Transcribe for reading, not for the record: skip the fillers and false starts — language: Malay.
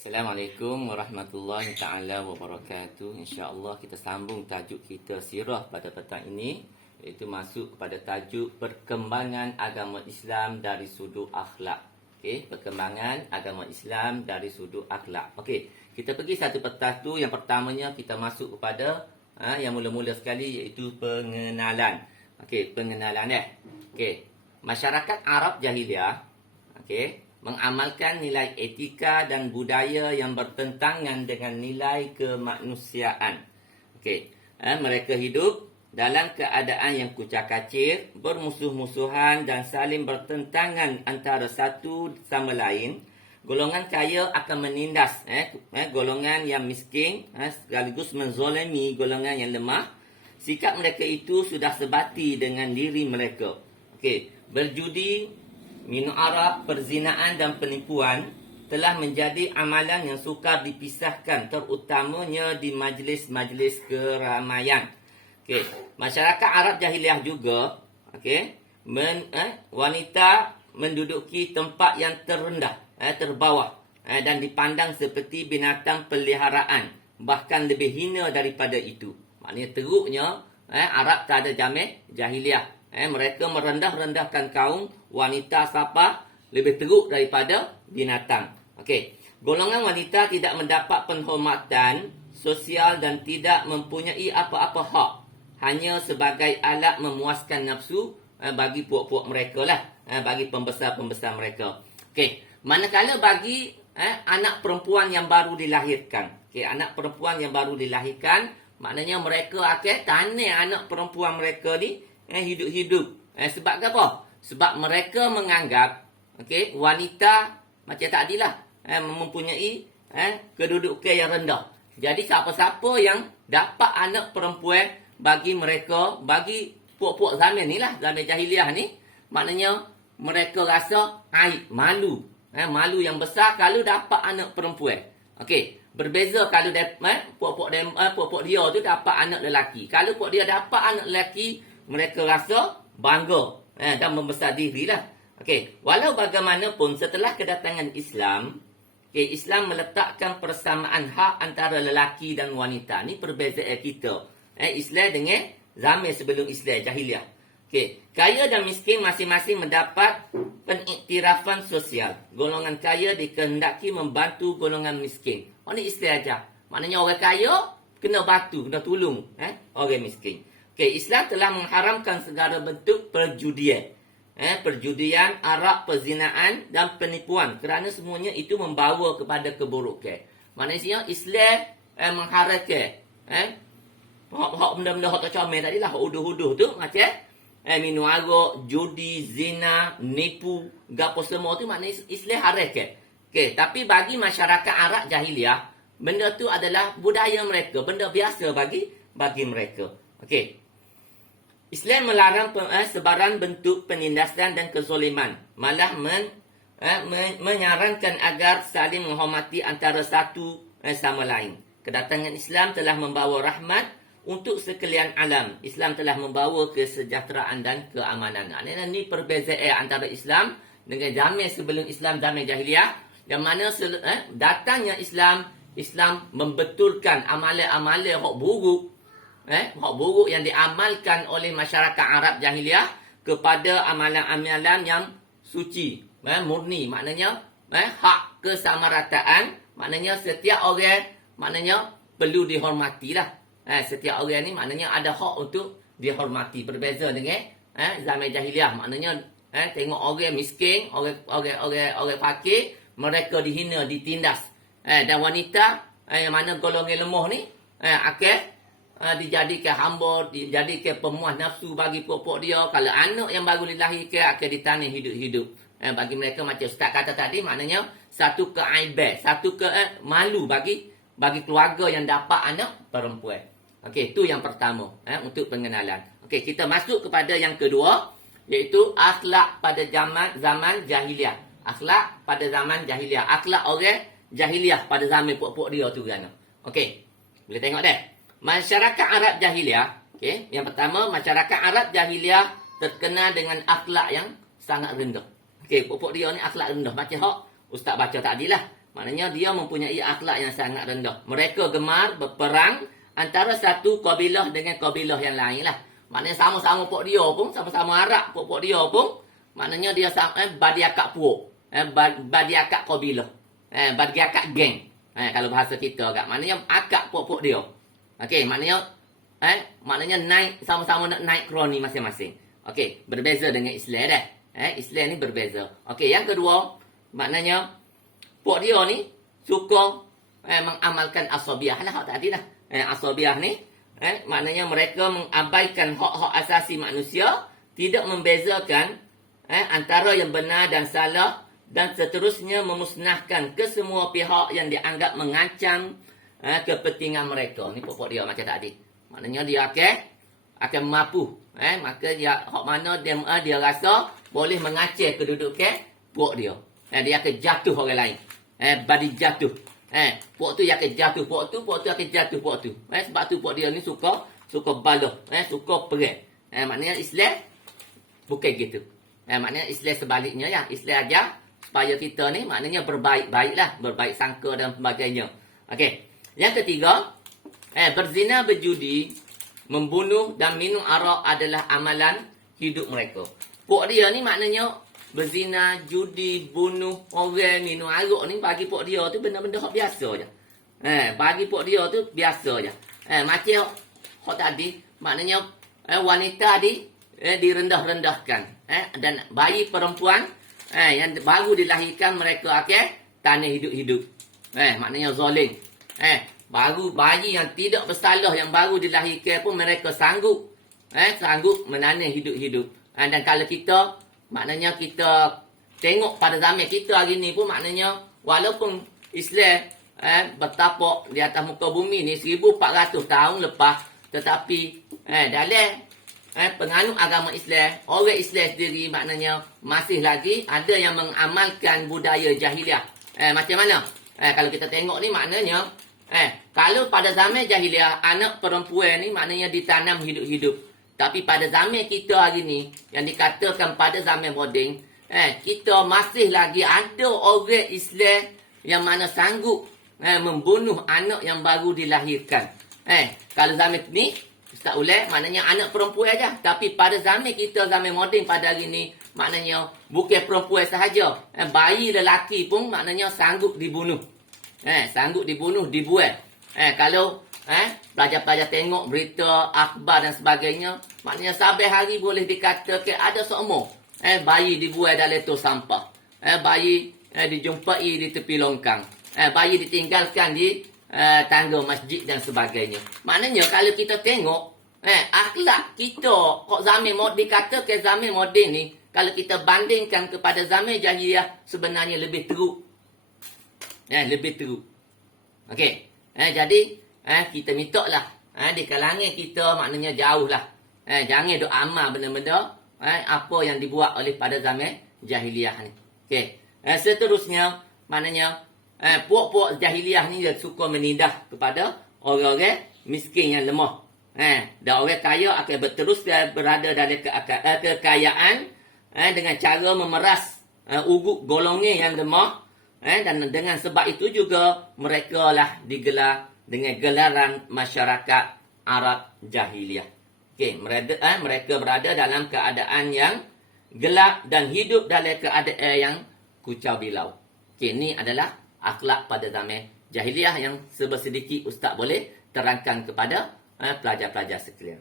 Assalamualaikum warahmatullahi taala wabarakatuh. Insya-Allah kita sambung tajuk kita sirah pada petang ini, iaitu masuk kepada tajuk perkembangan agama Islam dari sudut akhlak. Okey, perkembangan agama Islam dari sudut akhlak. Okey, kita pergi satu persatu. Yang pertamanya kita masuk kepada yang mula-mula sekali, iaitu pengenalan. Okey, pengenalan Okey, masyarakat Arab jahiliah mengamalkan nilai etika dan budaya yang bertentangan dengan nilai kemanusiaan. Mereka hidup dalam keadaan yang kucak-kacir, bermusuh-musuhan dan saling bertentangan antara satu sama lain. Golongan kaya akan menindas golongan yang miskin, sekaligus menzolimi golongan yang lemah. Sikap mereka itu sudah sebati dengan diri mereka. Berjudi, minum arak, perzinaan dan penipuan telah menjadi amalan yang sukar dipisahkan, terutamanya di majlis-majlis keramaian. Masyarakat Arab jahiliah juga, wanita menduduki tempat yang terendah, terbawah, dan dipandang seperti binatang peliharaan, bahkan lebih hina daripada itu. Maknanya teruknya Arab tak ada jamin jahiliah. Mereka merendah-rendahkan kaum wanita siapa lebih teruk daripada binatang. Golongan wanita tidak mendapat penghormatan sosial dan tidak mempunyai apa-apa hak, hanya sebagai alat memuaskan nafsu bagi puak-puak mereka lah, bagi pembesar-pembesar mereka. Manakala bagi anak perempuan yang baru dilahirkan, anak perempuan yang baru dilahirkan, maknanya mereka tanah anak perempuan mereka ni hidup-hidup. Sebab apa? Sebab mereka menganggap wanita macam tadi lah, mempunyai kedudukan yang rendah. Jadi siapa-siapa yang dapat anak perempuan, bagi mereka, bagi puak-puak zaman ni lah, zaman jahiliah ni, maknanya mereka rasa aib, malu. Malu yang besar kalau dapat anak perempuan. Berbeza kalau puak-puak dia tu dapat anak lelaki. Kalau puak dia dapat anak lelaki, mereka rasa bangga dan membesar diri lah. Walau bagaimanapun, setelah kedatangan Islam, Islam meletakkan persamaan hak antara lelaki dan wanita. Ni perbezaan kita. Islam dengan zaman sebelum Islam jahiliah. Kaya dan miskin masing-masing mendapat pengiktirafan sosial. Golongan kaya dikehendaki membantu golongan miskin. Ini Islam aja. Maknanya orang kaya kena bantu, kena tolong orang miskin. Islam telah mengharamkan segala bentuk perjudian. Perjudian, arak, perzinaan dan penipuan. Kerana semuanya itu membawa kepada keburukan. Maknanya Islam mengharamkan hak benda-benda hak tak comel tadi lah, hak uduh-uduh tu macam minum arak, judi, zina, nipu, gapo semua tu, maknanya Islam haramkan. Tapi bagi masyarakat Arab jahiliah, benda tu adalah budaya mereka, benda biasa bagi mereka. Islam melarang sebarang bentuk penindasan dan kezoliman, malah menyarankan agar saling menghormati antara satu sama lain. Kedatangan Islam telah membawa rahmat untuk sekalian alam. Islam telah membawa kesejahteraan dan keamanan. Ini perbezaan antara Islam dengan zaman sebelum Islam, zaman jahiliah, yang mana datangnya Islam membetulkan amalan-amalan hak buruk, hak buruk yang diamalkan oleh masyarakat Arab jahiliah kepada amalan-amalan yang suci, murni. Maknanya hak kesamarataan, maknanya setiap orang maknanya perlu dihormati lah. Setiap orang ni maknanya ada hak untuk dihormati. Berbeza dengan zaman jahiliah, maknanya tengok orang miskin, orang fakir, mereka dihina, ditindas. Dan wanita yang mana golongan lemah ni dijadikan hamba, dijadikan pemuas nafsu bagi puak-puak dia. Kalau anak yang baru dilahirkan akan ditanam hidup-hidup. Bagi mereka macam Ustaz kata tadi, maknanya satu keaiban, satu malu bagi keluarga yang dapat anak perempuan. Itu yang pertama untuk pengenalan. Kita masuk kepada yang kedua, iaitu akhlak pada zaman jahiliah. Akhlak pada zaman jahiliah. Akhlak orang jahiliah pada zaman puak-puak dia tu kan. Boleh tengok dah. Masyarakat Arab jahiliah, yang pertama, masyarakat Arab jahiliah terkenal dengan akhlak yang sangat rendah. Puak-puak dia ni akhlak rendah. Macam hak Ustaz baca tadi lah. Maknanya dia mempunyai akhlak yang sangat rendah. Mereka gemar berperang antara satu kabilah dengan kabilah yang lain lah. Maknanya sama-sama pok dia pun, sama-sama Arab pok dia pun, maknanya dia badi akak puak. Badi akak kabilah. Badi akak geng. Kalau bahasa kita kat. Maknanya akak pok dia. Okey, maknanya naik, sama-sama nak naik kroni masing-masing. Okey, berbeza dengan Islam dah. Islam ni berbeza. Okey, yang kedua, maknanya pok dia ni suka mengamalkan asabiah lah tadi lah. Asabiah ni maknanya mereka mengabaikan hak-hak asasi manusia, tidak membezakan antara yang benar dan salah, dan seterusnya memusnahkan kesemua pihak yang dianggap mengancam kepentingan mereka. Ni pokok dia macam tadi. Maknanya dia akan mampu. Maka dia hak mana dia rasa boleh mengacau kedudukan pok dia. Dia akan jatuh orang lain. Badi jatuh. Pok tu akan jatuh pok tu akan jatuh pok tu. Sebab tu pok dia ni suka balah, suka perang. Maknanya Islam bukan gitu. Maknanya Islam sebaliknya ya. Islam ajar supaya kita ni maknanya berbaik-baiklah, berbaik sangka dan sebagainya. Okey. Yang ketiga, berzina, berjudi, membunuh dan minum arak adalah amalan hidup mereka. Pok dia ni maknanya berzina, judi, bunuh orang, minum arak ni bagi pok dia tu benda-benda hak biasa je. Bagi pok dia tu biasa je. Macam hak tadi, maknanya wanita direndah-rendahkan. Dan bayi perempuan yang baru dilahirkan mereka akan tanah hidup-hidup. Maknanya zalim. Baru bayi yang tidak bersalah yang baru dilahirkan pun mereka sanggup menanam hidup-hidup. Dan kalau kita, maknanya kita tengok pada zaman kita hari ni pun, maknanya walaupun Islam bertapak di atas muka bumi ni 1400 tahun lepas, tetapi dalam penganut agama Islam, orang Islam sendiri maknanya masih lagi ada yang mengamalkan budaya jahiliah. Macam mana? Kalau kita tengok ni maknanya kalau pada zaman jahiliah anak perempuan ni maknanya ditanam hidup-hidup. Tapi pada zaman kita hari ni, yang dikatakan pada zaman moden, kita masih lagi ada orang Islam yang mana sanggup membunuh anak yang baru dilahirkan. Kalau zaman ni, Ustaz Ulai, maknanya anak perempuan aja. Tapi pada zaman kita, zaman moden pada hari ni, maknanya bukan perempuan sahaja. Bayi lelaki pun maknanya sanggup dibunuh. Sanggup dibunuh, dibuat. Kalau pelajar-pelajar tengok berita, akhbar dan sebagainya, maknanya sampai hari boleh dikatakan ada seumur bayi dibuat dalam tu sampah. Bayi dijumpai di tepi longkang. Bayi ditinggalkan di tangga masjid dan sebagainya. Maknanya kalau kita tengok akhlak kita kok zaman moden, dikatakan zaman moden ni, kalau kita bandingkan kepada zaman jahiliah, sebenarnya lebih teruk. Lebih teruk. Okey. Jadi kita minta lah di kalangan kita maknanya jauh lah. Jangan duk amal benda-benda apa yang dibuat oleh pada zaman jahiliah ni. Okey. Seterusnya maknanya puak-puak jahiliah ni dia suka menindah kepada orang-orang miskin yang lemah. Dan orang kaya akan berterus berada dalam kekayaan dengan cara memeras ugut golongan yang lemah. Dan dengan sebab itu juga mereka lah digelar dengan gelaran masyarakat Arab jahiliah. Okey, mereka berada dalam keadaan yang gelap dan hidup dalam keadaan yang kucau bilau. Okey, ini adalah akhlak pada zaman jahiliah yang sedikit Ustaz boleh terangkan kepada pelajar-pelajar sekalian.